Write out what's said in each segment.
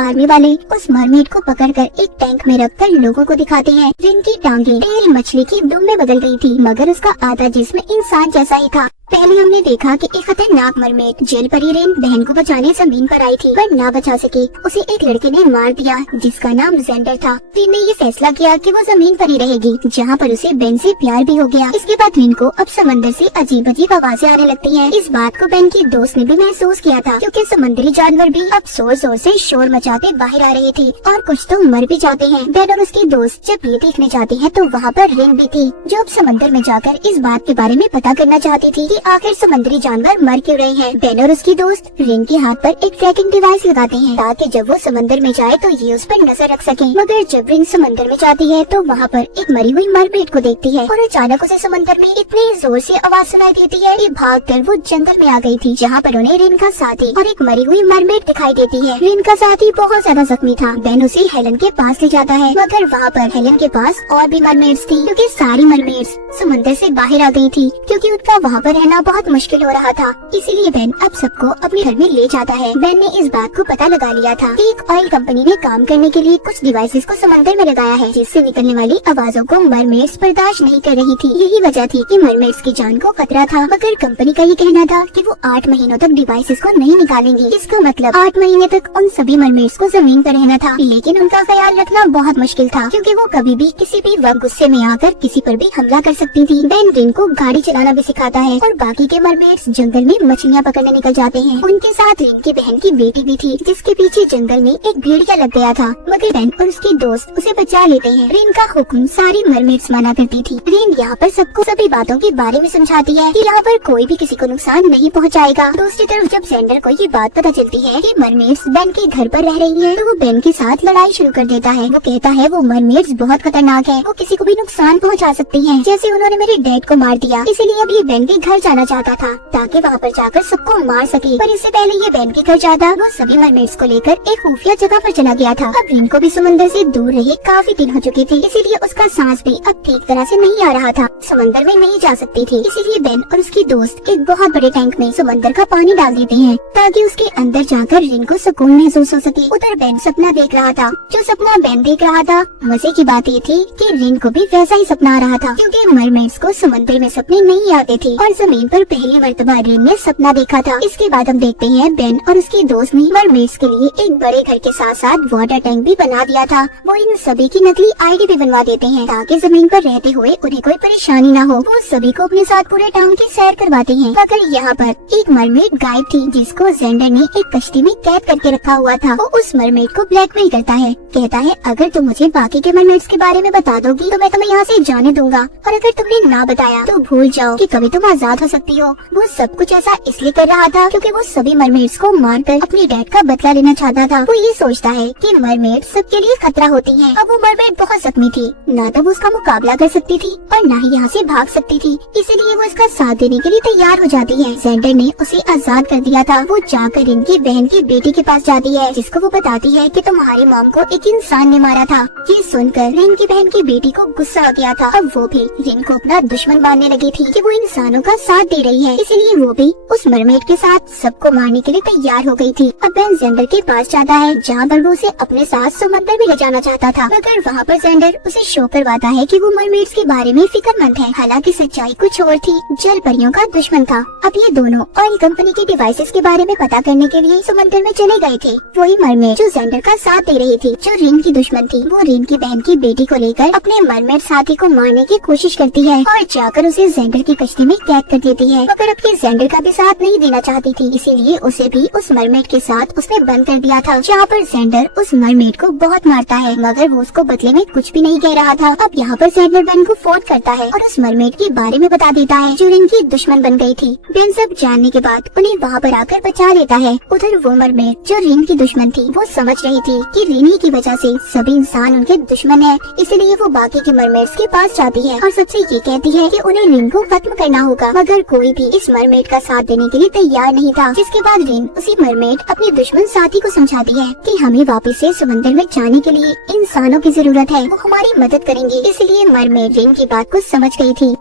Army वाले उस mermaid को पकड़कर एक टैंक में रखकर लोगों को दिखाते हैं। रिन की टांगे तेल मछली की दुम में बदल गई थी, मगर उसका आधा जिस्म इंसान जैसा ही था। पहले हमने देखा कि एक खतरनाक मरमेड जेल परी रिन बहन को बचाने जमीन पर आई थी, पर ना बचा सकी। उसे एक लड़के ने मार दिया जिसका नाम जेंडर था। रिन ने ये फैसला किया कि वो जमीन पर ही रहेगी, जहाँ पर उसे बेन से प्यार भी हो गया। इसके बाद रिन को अब समंदर से अजीब अजीब आवाजें आने लगती हैं। इस बात को बेन की दोस्त ने भी महसूस किया था, क्योंकि समुद्री जानवर भी अब जोर जोर से शोर मचाते बाहर आ रहे थे और कुछ तो मर भी जाते हैं। बेन और उसकी दोस्त जब ये देखने जाते हैं तो वहाँ पर रिन भी थी, जो अब समंदर में जाकर इस बात के बारे में पता करना चाहती थी कि आखिर समुद्री जानवर मर क्यों रहे हैं। बेन और उसकी दोस्त रिन के हाथ पर एक ट्रैकिंग डिवाइस लगाते हैं, ताकि जब वो समंदर में जाए तो ये उस पर नजर रख सके। मगर जब रिन समंदर में जाती है तो वहाँ पर एक मरी हुई मरमेड को देखती है, और अचानक उसे समंदर में इतनी जोर से आवाज सुनाई देती है कि भागकर वो जंगल में आ गई थी, जहाँ पर उन्हें रिन का साथी और एक मरी हुई मरमेड दिखाई देती है। रिन का साथी बहुत ज्यादा जख्मी था। बेन उसे हेलन के पास ले जाता है, मगर वहाँ पर हेलन के पास और भी मरमेड्स थी, क्योंकि सारी मरमेड्स समंदर से बाहर आ गई थी, क्योंकि उनका वहाँ पर रहना बहुत मुश्किल हो रहा था। इसीलिए बेन अब सबको अपने घर में ले जाता है। बेन ने इस बात को पता लगा लिया था कि एक ऑयल कंपनी ने काम करने के लिए कुछ डिवाइसेस को समंदर में लगाया है, जिससे निकलने वाली आवाजों को मरमेड्स बर्दाश्त नहीं कर रही थी। यही वजह थी कि मरमेड्स की जान को खतरा था, मगर कंपनी का ये कहना था कि वो 8 महीनों तक डिवाइसेस को नहीं निकालेंगी। इसका मतलब 8 महीने तक उन सभी मरमेड्स को जमीन पर रहना था, लेकिन उनका ख्याल रखना बहुत मुश्किल था, क्योंकि वो कभी भी किसी भी वक्त गुस्से में आकर किसी पर भी हमला कर सकती थी। बेन रिन को गाड़ी चलाना भी सिखाता है, और बाकी के मरमेड्स जंगल में मछलियाँ पकड़ने निकल जाते हैं। उनके साथ रिन की बहन की बेटी भी थी, जिसके पीछे जंगल में एक भेड़िया लग गया था, मगर बेन और उसके दोस्त उसे बचा लेते हैं। रिन का हुक्म सारी मरमेड्स माना करती थी। रिन यहाँ पर सबको सभी बातों के बारे में समझाती है कि यहाँ पर कोई भी किसी को नुकसान नहीं पहुँचाएगा। दूसरी तरफ जब जेंडर को ये बात पता चलती है कि मरमेड्स बेन के घर पर रह रही है, तो वो बेन के साथ लड़ाई शुरू कर देता है। वो कहता है वो मरमेड्स बहुत खतरनाक है, वो किसी को भी नुकसान पहुँचा सकती है, जैसे उन्होंने मेरे डैड को मार दिया। इसीलिए अब ये बेन के घर जाना चाहता था, ताकि वहाँ पर जाकर सबको मार सके। पर इससे पहले ये बेन के घर जाता, वो सभी मरमेड्स को लेकर एक खुफिया जगह पर चला गया था। अब रिन को भी समंदर से दूर रहे काफी दिन हो चुके थे, इसीलिए उसका सांस भी अब ठीक तरह से नहीं आ रहा था। समंदर में नहीं जा सकती थी, इसीलिए बेन और उसकी दोस्त एक बहुत बड़े टैंक में समंदर का पानी डाल देते हैं, ताकि उसके अंदर जाकर रिन को सुकून महसूस हो सके। उधर बेन सपना देख रहा था। जो सपना बेन देख रहा था, मजे की बात ये थी कि रिन को भी वैसा ही सपना आ रहा था, क्योंकि मरमेड्स को समंदर में सपने नहीं आते थे, और जमीन पर पहली मर्तबा रिन ने सपना देखा था। इसके बाद हम देखते हैं बेन और उसके दोस्त ने मरमेड्स के लिए एक बड़े घर के साथ साथ वाटर टैंक भी बना दिया था। वो इन सभी की नकली आईडी भी बनवा देते हैं, ताकि जमीन पर रहते हुए उन्हें कोई परेशानी न हो। वो सभी को अपने साथ पूरे टाउन की सैर करवाते हैं। मगर यहाँ पर एक मरमेड गायब थी, जिसको जेंडर ने एक कश्ती में कैद करके रखा हुआ था। वो उस मरमेड को ब्लैकमेल करता है, कहता है अगर तुम मुझे बाकी के मरमेड्स के बारे में बता दोगी तो मैं तुम्हें यहाँ से जाने दूंगा, और अगर तुमने ना बताया तो भूल जाओ कि कभी तुम आजाद हो सकती हो। वो सब कुछ ऐसा इसलिए कर रहा था क्योंकि वो सभी मरमेड्स को मारकर अपनी डैड का बदला लेना चाहता था। वो ये सोचता है कि मरमेड सबके लिए खतरा होती हैं। अब वो मरमेड बहुत जख्मी थी, ना तो वो उसका मुकाबला कर सकती थी और ना ही यहाँ से भाग सकती थी, इसीलिए वो इसका साथ देने के लिए तैयार हो जाती है। जेंडर ने उसे आजाद कर दिया था। वो जाकर इनकी बहन की बेटी के पास जाती है, जिसको वो बताती है कि तुम्हारी मॉम को एक इंसान ने मारा था। ये सुनकर रिन की बहन की बेटी को गुस्सा आ गया था। अब वो भी रिन को अपना दुश्मन मानने लगी थी कि वो इंसानों का साथ दे रही है, इसलिए वो भी उस मरमेड के साथ सबको मारने के लिए तैयार हो गई थी। अब बेन जेंडर के पास जाता है, जहाँ पर वो उसे अपने साथ समंदर में ले जाना चाहता था, मगर वहाँ पर जेंडर उसे शो करवाता है कि वो मरमेड्स के बारे में फिक्रमंद है। हालांकि सच्चाई कुछ और थी, जल परियों का दुश्मन था। अब ये दोनों ऑयल कंपनी के डिवाइसेस के बारे में पता करने के लिए समंदर में चले गए थे। वही मरमेड जो जेंडर का साथ दे रही थी, जो रिन की दुश्मन थी, वो रिन की बहन की बेटी को लेकर अपने मरमेड साथी को मारने की कोशिश करती है और जाकर उसे जेंडर की कश्ती में कैद कर देती है। मगर अब ये जेंडर का भी साथ नहीं देना चाहती थी, इसीलिए उसे भी उस मरमेड के साथ उसने बंद कर दिया था, जहाँ पर जेंडर उस मरमेड को बहुत मारता है, मगर वो उसको बदले में कुछ भी नहीं कह रहा था। अब यहाँ पर जेंडर बेन को फोन करता है और उस मरमेड के बारे में बता देता है, जो रिन की दुश्मन बन गई थी। बेन सब जानने के बाद उन्हें वहाँ पर आकर बचा लेता है। उधर वो मरमेड जो रिन की दुश्मन थी, वो समझ रही थी कि रिन ही की वजह से सभी इंसान उनके दुश्मन है, इसलिए वो बाकी के मरमेड्स के पास जाती है और सबसे ये कहती है कि उन्हें रिन को खत्म करना होगा, मगर कोई भी इस मरमेड का साथ देने के लिए तैयार नहीं था। जिसके बाद रिन उसी मरमेड अपने दुश्मन साथी को समझाती है कि हमें वापस से समंदर में जाने के लिए इंसानों की जरूरत है, वो हमारी मदद करेंगे। इसलिए मरमेड रिन की बात को समझ गई थी।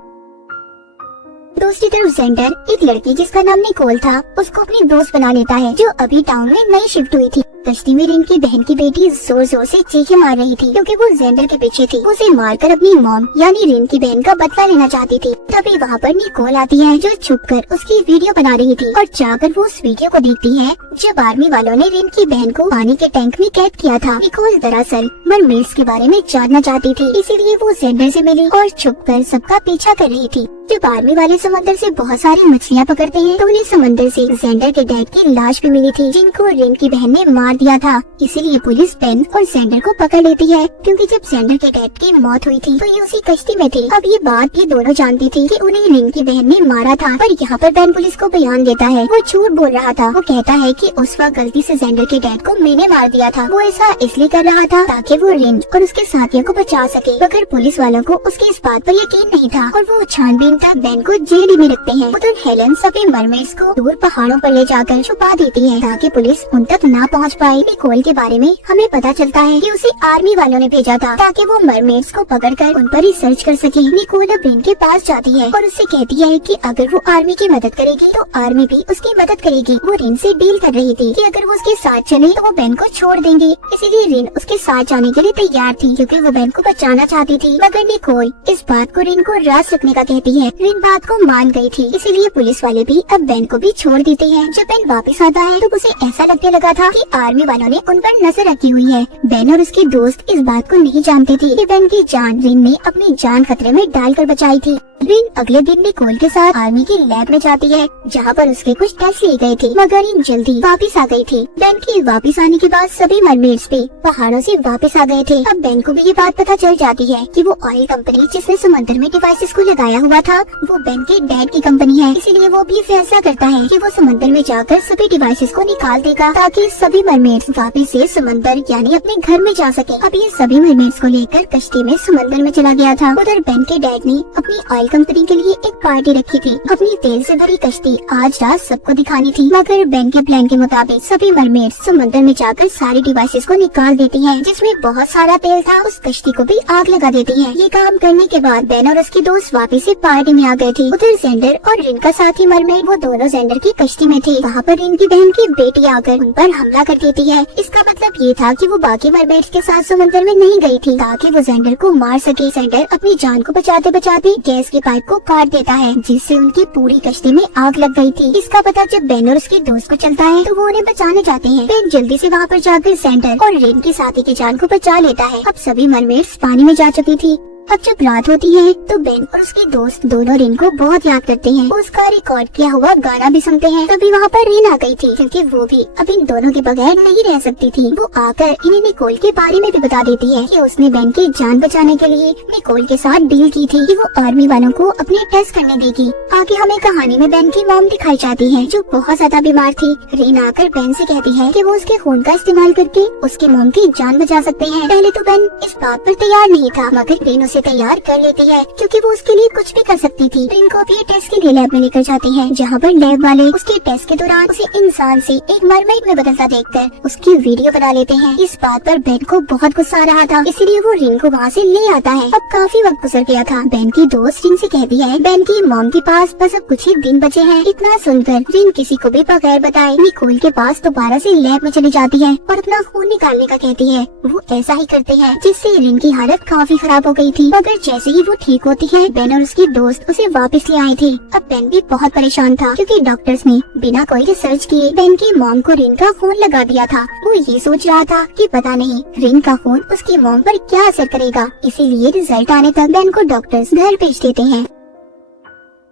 दूसरी तरफ जेंडर एक लड़की जिसका नाम निकोल था, उसको अपनी दोस्त बना लेता है, जो अभी टाउन में नई शिफ्ट हुई थी। कश्ती में रिन की बहन की बेटी जोर जोर से चीखें मार रही थी क्योंकि वो जेंडर के पीछे थी। उसे मारकर अपनी मॉम यानी रिन की बहन का बदला लेना चाहती थी। तभी वहाँ पर निकोल आती है जो छुपकर उसकी वीडियो बना रही थी और जाकर वो उस वीडियो को देखती है जब आर्मी वालों ने रिन की बहन को पानी के टैंक में कैद किया था। निकोल दरअसल मरमेड्स के बारे में जानना चाहती थी, इसीलिए वो जेंडर से मिली और छुपकर सबका पीछा कर रही थी। जब आर्मी वाले समंदर से बहुत सारी मछलियाँ पकड़ते हैं तो उन्हें समंदर से जेंडर के डैड की लाश भी मिली थी जिनको रिन की बहन ने मार दिया था। इसीलिए पुलिस बेन और जेंडर को पकड़ लेती है क्योंकि जब जेंडर के डैड की मौत हुई थी तो ये उसी कश्ती में थे। अब ये बात ये दोनों जानती थी कि उन्हें रिन की बहन ने मारा था, पर यहाँ पर बेन पुलिस को बयान देता है वो झूठ बोल रहा था। वो कहता है कि उस वक्त गलती से जेंडर के डैड को मैंने मार दिया था। वो ऐसा इसलिए कर रहा था ताकि वो रिन और उसके साथियों को बचा सके, मगर पुलिस वालों को उसके इस बात पर यकीन नहीं था और वो छानबीन तक बेन को जेल में रखते हैं। उधर हेलन सभी मरमेड्स को दूर पहाड़ों पर ले जाकर छुपा देती है ताकि पुलिस उन तक ना पहुंच पाए। निकोल के बारे में हमें पता चलता है कि उसे आर्मी वालों ने भेजा था ताकि वो मरमेड्स को पकड़कर उन पर रिसर्च कर सके। निकोल अब रिन के पास जाती है और उससे कहती है कि अगर वो आर्मी की मदद करेगी तो आर्मी भी उसकी मदद करेगी। वो रिन से डील कर रही थी कि अगर वो उसके साथ चले तो वो बेन को छोड़ देंगे, इसीलिए रिन उसके साथ जाने के लिए तैयार थी क्योंकि वो बेन को बचाना चाहती थी। मगर निकोल इस बात को रिन को राज रखने का कहती है। रिन बात को मान गई थी, इसीलिए पुलिस वाले भी अब बेन को भी छोड़ देते हैं। जब बेन वापस आता है तो उसे ऐसा लगने लगा था कि आर्मी वालों ने उन पर नजर रखी हुई है। बेन और उसके दोस्त इस बात को नहीं जानते थे कि बेन की जान रिन ने अपनी जान खतरे में डालकर बचाई थी। रिन अगले दिन निकोल के साथ आर्मी की लैब में जाती है जहाँ पर उसके कुछ टेस्ट लिए गए थे, मगर रिन जल्दी वापस आ गई थी। बेन की वापस आने के बाद सभी मरमेड्स भी पहाड़ों से वापस आ गए थे। अब बेन को भी ये बात पता चल जाती है कि वो ऑयल कंपनी जिसने समंदर में डिवाइसेस को लगाया हुआ था वो बेन के डैड की कंपनी है। इसीलिए वो भी फैसला करता है कि वो समंदर में जाकर सभी डिवाइसेस को निकाल देगा ताकि सभी मरमेड्स वापस से समंदर यानी अपने घर में जा सके। अब ये सभी मरमेड्स को लेकर कश्ती में समंदर में चला गया था। उधर बेन के डैड ने अपनी ऑयल कंपनी के लिए एक पार्टी रखी थी। अपनी तेल से भरी कश्ती आज रात सबको दिखानी थी, मगर बेन के प्लान के मुताबिक सभी मरमेड्स समंदर में जाकर सारी डिवाइसेस को निकाल देती हैं, जिसमें बहुत सारा तेल था। उस कश्ती को भी आग लगा देती हैं। ये काम करने के बाद बेन और उसकी दोस्त वापस से पार्टी में आ गए थे। उधर जेंडर और रिन का साथी मरमेड वो दोनों जेंडर की कश्ती में थे। वहाँ पर रिन की बहन की बेटी आकर उन पर हमला कर देती है। इसका मतलब ये था कि वो बाकी मरमेड्स के साथ समंदर में नहीं गई थी ताकि वो जेंडर को मार सके। जेंडर अपनी जान को बचाते बचाते गैस के पाइप को काट देता है जिससे उनकी पूरी कश्ती में आग लग गई थी। इसका पता जब बेन और उसके दोस्त को चलता है तो वो उन्हें बचाने जाते हैं। बेन जल्दी से वहाँ पर जाकर जेंडर और रिन की साथी की जान को बचा लेता है। अब सभी मरमेड्स पानी में जा चुकी थी। अब जब रात होती है तो बेन और उसके दोस्त दोनों रिन को बहुत याद करते हैं। उसका रिकॉर्ड किया हुआ गाना भी सुनते हैं। तभी वहाँ पर रिन आ गई थी क्योंकि वो भी अब इन दोनों के बगैर नहीं रह सकती थी। वो आकर इन्हें निकोल के बारे में भी बता देती है कि उसने बेन की जान बचाने के लिए निकोल के साथ डील की थी कि वो आर्मी वालों को अपने टेस्ट करने देगी। आगे हमें कहानी में बेन की मॉम दिखाई जाती है जो बहुत ज्यादा बीमार थी। रिन आकर बेन से कहती है कि वो उसके खून का इस्तेमाल करके उसके मॉम की जान बचा सकते हैं। पहले तो बेन इस बात पर तैयार नहीं था, मगर रिन उसे तैयार कर लेती है क्योंकि वो उसके लिए कुछ भी कर सकती थी। रिन को भी टेस्ट के लिए लैब में लेकर जाते हैं जहाँ पर लैब वाले उसके टेस्ट के दौरान उसे इंसान से एक मरमेड में बदलता देखकर उसकी वीडियो बना लेते हैं। इस बात पर बेन को बहुत गुस्सा आ रहा था, इसीलिए वो रिन को वहाँ से ले आता है। अब काफी वक्त गुजर गया था। बेन की दोस्त रिन से कहती है बेन की मॉम के पास बस अब कुछ ही दिन बचे हैं। इतना सुनकर रिन किसी को भी बगैर बताए निकोल के पास दोबारा से लैब में चली जाती है और अपना खून निकालने का कहती है। वो ऐसा ही करते हैं जिससे रिन की हालत काफी खराब हो गई थी, मगर जैसे ही वो ठीक होती है बेन और उसकी दोस्त उसे वापस ले आए थे। अब बेन भी बहुत परेशान था क्योंकि डॉक्टर्स ने बिना कोई रिसर्च किए बेन की मॉम को रिन का खून लगा दिया था। वो ये सोच रहा था कि पता नहीं रिन का खून उसकी मॉम पर क्या असर करेगा, इसीलिए रिजल्ट आने तक बेन को डॉक्टर्स घर भेज देते हैं।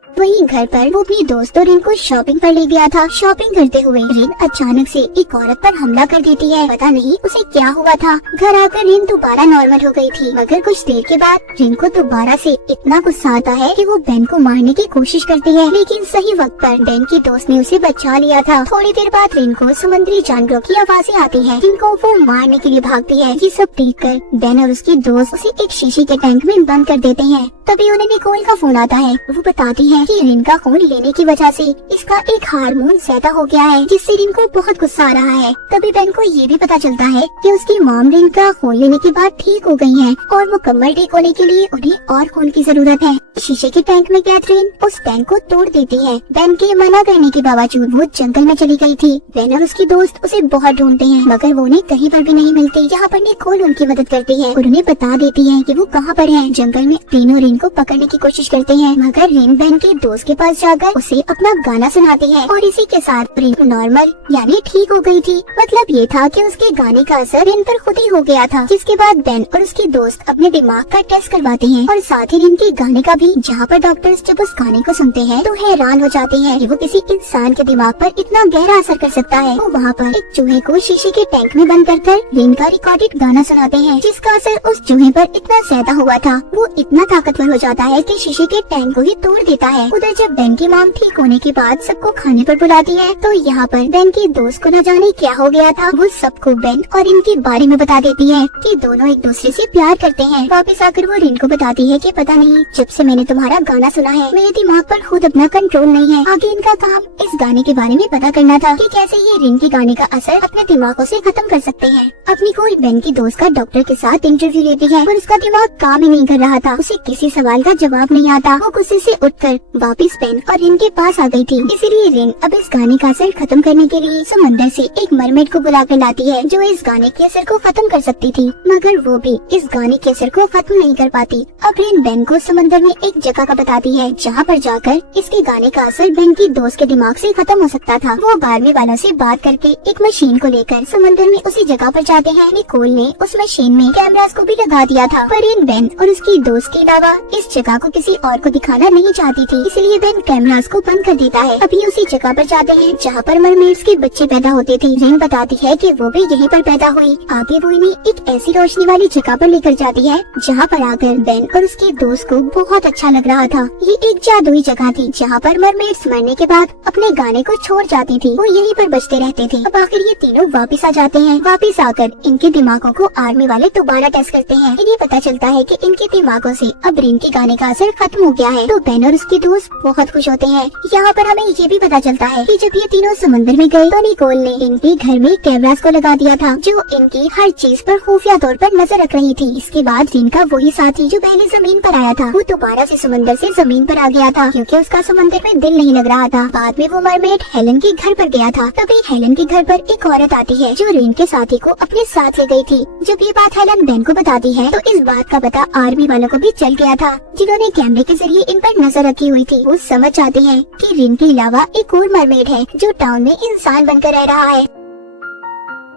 वहीं घर पर वो अपनी दोस्तों रिन को शॉपिंग पर ले गया था। शॉपिंग करते हुए रिन अचानक से एक औरत पर हमला कर देती है। पता नहीं उसे क्या हुआ था। घर आकर रिन दोबारा नॉर्मल हो गई थी, मगर कुछ देर के बाद रिन को दोबारा से इतना गुस्सा आता है कि वो बेन को मारने की कोशिश करती है, लेकिन सही वक्त पर बेन की दोस्त ने उसे बचा लिया था। थोड़ी देर बाद रिन को समुद्री जानवरों की आवाजें आती है जिनको वो मारने के लिए भागती है। ये सब देखकर बेन और उसकी दोस्त उसे एक शीशे के टैंक में बंद कर देते हैं। तभी उन्हें निकोल का फोन आता है। वो बताती है कि रिन का खून लेने की वजह से इसका एक हार्मोन ज्यादा हो गया है, जिससे रिन को बहुत गुस्सा आ रहा है। तभी बेन को ये भी पता चलता है कि उसकी मॉम रिन का खून लेने के बाद ठीक हो गई है और मुकम्मल ठीक होने के लिए उन्हें और खून की जरूरत है। शीशे के टैंक में कैद रिन उस टैंक को तोड़ देती है। बेन के मना करने के बावजूद वो जंगल में चली गई थी। बेन और उसकी दोस्त उसे बहुत ढूंढते हैं, मगर वो उन्हें कहीं पर भी नहीं मिलती। यहाँ पर निकोल उनकी मदद करती है और उन्हें बता देती है कि वो कहाँ पर है। जंगल में तीनों रिन को पकड़ने की कोशिश करते हैं, मगर रिन बेन के दोस्त के पास जाकर उसे अपना गाना सुनाती है और इसी के साथ रिन नॉर्मल यानी ठीक हो गई थी। मतलब ये था कि उसके गाने का असर रिन पर खुद ही हो गया था। जिसके बाद बेन और उसके दोस्त अपने दिमाग का टेस्ट करवाते हैं और साथ ही रिन के गाने का भी, जहाँ पर डॉक्टर्स जब उस गाने को सुनते हैं तो हैरान हो जाते हैं कि वो किसी इंसान के दिमाग पर इतना गहरा असर कर सकता है। वो वहाँ पर एक चूहे को शीशे के टैंक में बंद कर रिन का रिकॉर्डेड गाना सुनाते हैं, जिसका असर उस चूहे पर इतना ज्यादा हुआ था, वो इतना ताकतवर हो जाता है कि शीशे के टैंक को ही तोड़ देता है। उधर जब बेन की मॉम ठीक होने के बाद सबको खाने पर बुलाती है तो यहाँ पर बेन के दोस्त को न जाने क्या हो गया था, वो सबको बेन और इनके बारे में बता देती है कि दोनों एक दूसरे से प्यार करते हैं। वापस आकर वो रिन को बताती है कि पता नहीं जब से मैंने तुम्हारा गाना सुना है मेरे दिमाग पर खुद अपना कंट्रोल नहीं है। आगे इनका काम इस गाने के बारे में पता करना था कि कैसे ये रिन के गाने का असर अपने दिमागों से खत्म कर सकते हैं। अपनी कोई बेन की दोस्त का डॉक्टर के साथ इंटरव्यू लेती है पर उसका दिमाग काम ही नहीं कर रहा था, उसे किसी सवाल का जवाब नहीं आता। वो गुस्से से उठकर वापस बेन और रिन के पास आ गई थी। इसीलिए रिन अब इस गाने का असर खत्म करने के लिए समंदर से एक मरमेड को बुला कर लाती है, जो इस गाने के असर को खत्म कर सकती थी, मगर वो भी इस गाने के असर को खत्म नहीं कर पाती। अब रिन बेन को समंदर में एक जगह का बताती है जहाँ पर जाकर इसके गाने का असर बेन की दोस्त के दिमाग से खत्म हो सकता था। वो आर्मी वालों से बात करके एक मशीन को लेकर समंदर में उसी जगह पर जाते हैं। निकोल ने उस मशीन में कैमरास को भी लगा दिया था, पर इन बेन और उसकी दोस्त के अलावा इस जगह को किसी और को दिखाना नहीं चाहती थी, इसलिए बेन कैमरास को बंद कर देता है। अभी उसी जगह पर जाते हैं जहाँ पर मरमेड्स के बच्चे पैदा होते थे। रिन बताती है कि वो भी यहीं पर पैदा हुई। आगे वो इन्हें एक ऐसी रोशनी वाली जगह पर लेकर जाती है जहाँ पर आकर बेन और उसके दोस्त को बहुत अच्छा लग रहा था। ये एक जादुई जगह थी जहाँ पर मरमेड्स मरने के बाद अपने गाने को छोड़ जाती थी, वो यहीं पर बजते रहते थे। अब आखिर ये तीनों वापस आ जाते हैं। वापस आकर इनके दिमागों को आर्मी वाले दोबारा टेस्ट करते हैं। इन्हें पता चलता है कि इनके दिमागों से अब रिन के गाने का असर खत्म हो गया है, तो बेन और उसके दोस्त बहुत खुश होते हैं। यहाँ पर हमें ये भी पता चलता है कि जब ये तीनों समुद्र में गए तो निकोल ने इनके घर में कैमरास को लगा दिया था, जो इनकी हर चीज पर खुफिया तौर पर नजर रख रही थी। इसके बाद रिन का वही साथी जो पहले जमीन पर आया था, वो दोबारा से समुद्र से जमीन पर आ गया था, क्योंकि उसका समुद्र में दिल नहीं लग रहा था। बाद में वो मरमेड हेलन के घर पर गया था। तभी हेलन के घर पर एक औरत आती है जो रिन के साथी को अपने साथ ले गई थी। जब ये बात हेलन बेन को बताती है तो इस बात का पता आर्मी वालों को भी चल गया था, जिन्होंने कैमरे के जरिए इन पर नजर रखी हुई थी। वो समझ जाते हैं कि रिन के अलावा एक और मरमेड है जो टाउन में इंसान बनकर रह रहा है।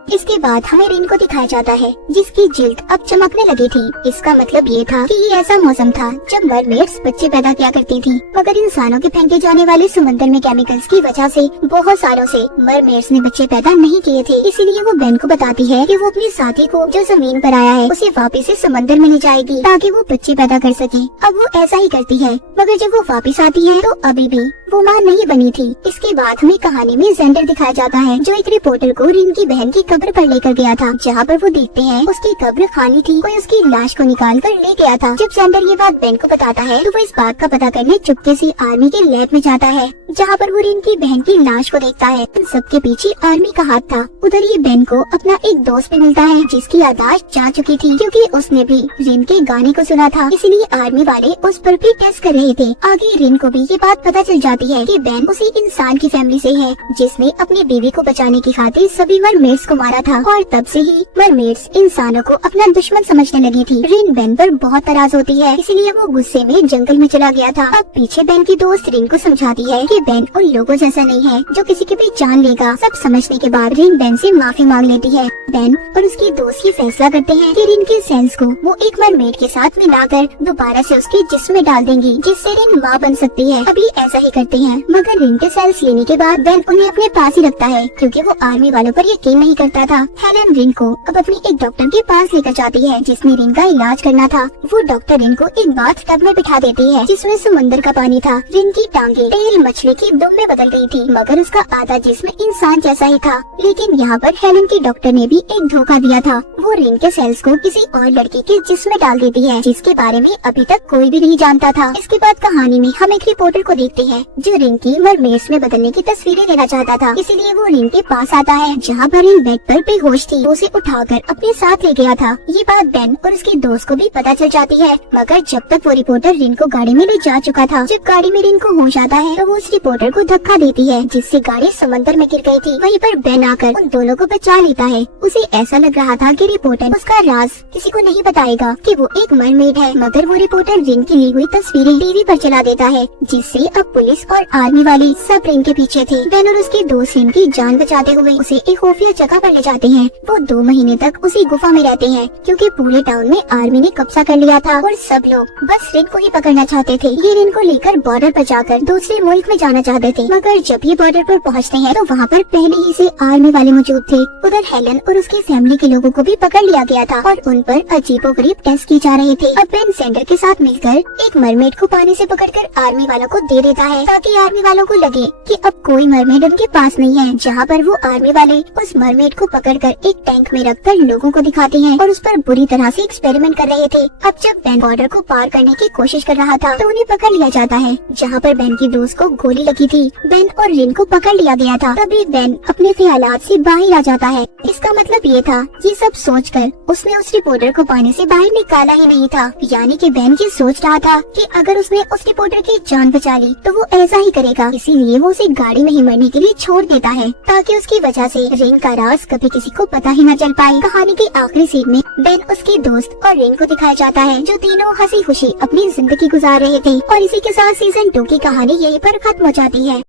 इसके बाद हमें रिन को दिखाया जाता है जिसकी जिल्द अब चमकने लगी थी। इसका मतलब ये था कि ये ऐसा मौसम था जब मरमेड्स बच्चे पैदा किया करती थी, मगर इंसानों के फेंके जाने वाले समुद्र में केमिकल्स की वजह से बहुत सालों से मरमेड्स ने बच्चे पैदा नहीं किए थे। इसीलिए वो बेन को बताती है कि वो अपने साथी को जो जमीन पर आया है उसे वापस से समंदर में ले जाएगी ताकि वो बच्चे पैदा कर सके। अब वो ऐसा ही करती है, मगर जब वो वापस आती है तो अभी भी वो मां नहीं बनी थी। इसके बाद हमें कहानी में जेंडर दिखाया जाता है जो एक रिपोर्टर को रिन की बहन की कब्र पर लेकर गया था, जहाँ पर वो देखते हैं उसकी कब्र खाली थी। कोई उसकी लाश को निकाल कर ले गया था। जब जेंडर ये बात बेन को बताता है तो वो इस बात का पता करने चुपके से आर्मी के लैब में जाता है, जहाँ पर वो रिन की बहन की लाश को देखता है। इन सबके पीछे आर्मी का हाथ था। उधर ये बेन को अपना एक दोस्त भी मिलता है जिसकी याददाश्त जा चुकी थी, क्योंकि उसने भी रिन के गाने को सुना था, इसलिए आर्मी वाले उस पर भी टेस्ट कर रहे थे। आगे रिन को भी ये बात पता चल जाती है कि बेन उसी इंसान की फैमिली से है जिसने अपनी बीवी को बचाने की खातिर सभी मरमेड्स को मारा था, और तब से ही मरमेड्स इंसानों को अपना दुश्मन समझने लगी थी। रिन बेन पर बहुत नाराज होती है, इसलिए वो गुस्से में जंगल में चला गया था। अब पीछे बेन की दोस्त रिन को समझाती है कि बेन उन लोगों जैसा नहीं है जो किसी की भी जान लेगा। सब समझने के बाद रिन बेन से माफी मांग लेती है। बेन और उसकी दोस्त ये फैसला करते हैं कि रिन के सेंस को वो एक मरमेड के साथ मिलाकर दोबारा से उसके जिस्म में डाल देंगी, जिससे रिन माँ बन सकती है। अभी ऐसा ही करते हैं, मगर रिन के सेल्स लेने के बाद बेन उन्हें अपने पास ही रखता है, क्योंकि वो आर्मी वालों पर यकीन नहीं करता था। हेलन रिन को अब अपनी एक डॉक्टर के पास लेकर जाती है जिसने रिन का इलाज करना था। वो डॉक्टर रिन को एक बाथ टब में बिठा देती है जिसमें समुद्र का पानी था। रिन की टांगे टेल मछली मछली की दुम में बदल गई थी, मगर उसका आधा जिस्म इंसान जैसा ही था। लेकिन यहाँ पर हेलन की डॉक्टर ने भी एक धोखा दिया था। वो रिन के सेल्स को किसी और लड़की के जिस्म में डाल देती है, जिसके बारे में अभी तक कोई भी नहीं जानता था। इसके बाद कहानी में हम एक रिपोर्टर को देखते हैं जो रिन की मरमेड्स में बदलने की तस्वीरें लेना चाहता था। इसीलिए वो रिन के पास आता है, जहाँ पर रिन बेड पर बेहोश थी। उसे उठाकर अपने साथ ले गया था। ये बात बेन और उसके दोस्त को भी पता चल जाती है, मगर जब तक वो रिपोर्टर रिन को गाड़ी में ले जा चुका था। जब गाड़ी में रिन को होश आता है तो वो उस रिपोर्टर को धक्का देती है, जिससे गाड़ी समंदर में गिर गई थी। वहीं पर बेन आकर उन दोनों को बचा लेता है। उसे ऐसा लग रहा था कि रिपोर्टर उसका राज किसी को नहीं बताएगा कि वो एक मरमेड है, मगर वो रिपोर्टर रिन की ली हुई तस्वीरें टीवी पर चला देता है, जिससे अब पुलिस और आर्मी वाले सब रिन के पीछे थे। बेन और उसके दोस्त रिन की जान बचाते हुए उसे एक खुफिया जगह पर ले जाते हैं। वो 2 महीने तक उसी गुफा में रहते हैं, क्योंकि पूरे टाउन में आर्मी ने कब्जा कर लिया था और सब लोग बस रिन को ही पकड़ना चाहते थे। ये रिन को लेकर बॉर्डर पर जाकर दूसरे मुल्क में जाना चाहते थे, मगर जब ये बॉर्डर पर पहुंचते हैं तो वहाँ पर पहले ही से आर्मी वाले मौजूद थे। उधर हेलन और उसकी फैमिली के लोगों को भी पकड़ लिया गया था और उन पर अजीबोगरीब टेस्ट किए जा रहे थे। अब बेन सेंडर के साथ मिलकर एक मरमेड को पानी से पकड़कर आर्मी वालों को दे देता है, ताकि आर्मी वालों को लगे कि अब कोई मरमेड उनके पास नहीं है। जहाँ पर वो आर्मी वाले उस मरमेड को पकड़कर एक टैंक में रखकर लोगों को दिखाते हैं और उस पर बुरी तरह से एक्सपेरिमेंट कर रहे थे। अब जब बेन बॉर्डर को पार करने की कोशिश कर रहा था तो उन्हें पकड़ लिया जाता है, जहाँ पर बेन की दोस्त को गोली लगी थी। बेन और रिन को पकड़ लिया गया था। तभी बेन अपने ख्यालात से बाहर आ जाता है। इसका मतलब ये था, ये सब सोचकर उसने उस रिपोर्टर को पानी से बाहर निकाला ही नहीं था। यानी कि बेन ये सोच रहा था कि अगर उसने उस रिपोर्टर की जान बचा ली तो वो ऐसा ही करेगा। इसीलिए वो उसे गाड़ी में ही मरने के लिए छोड़ देता है, ताकि उसकी वजह से रिन का राज कभी किसी को पता ही न चल पाए। कहानी की आखिरी सीन में बेन, उसके दोस्त और रिन को दिखाया जाता है, जो तीनों हंसी खुशी अपनी जिंदगी गुजार रहे थे। और इसी के साथ सीजन 2 की कहानी यहीं पर खत्म हो जाती है।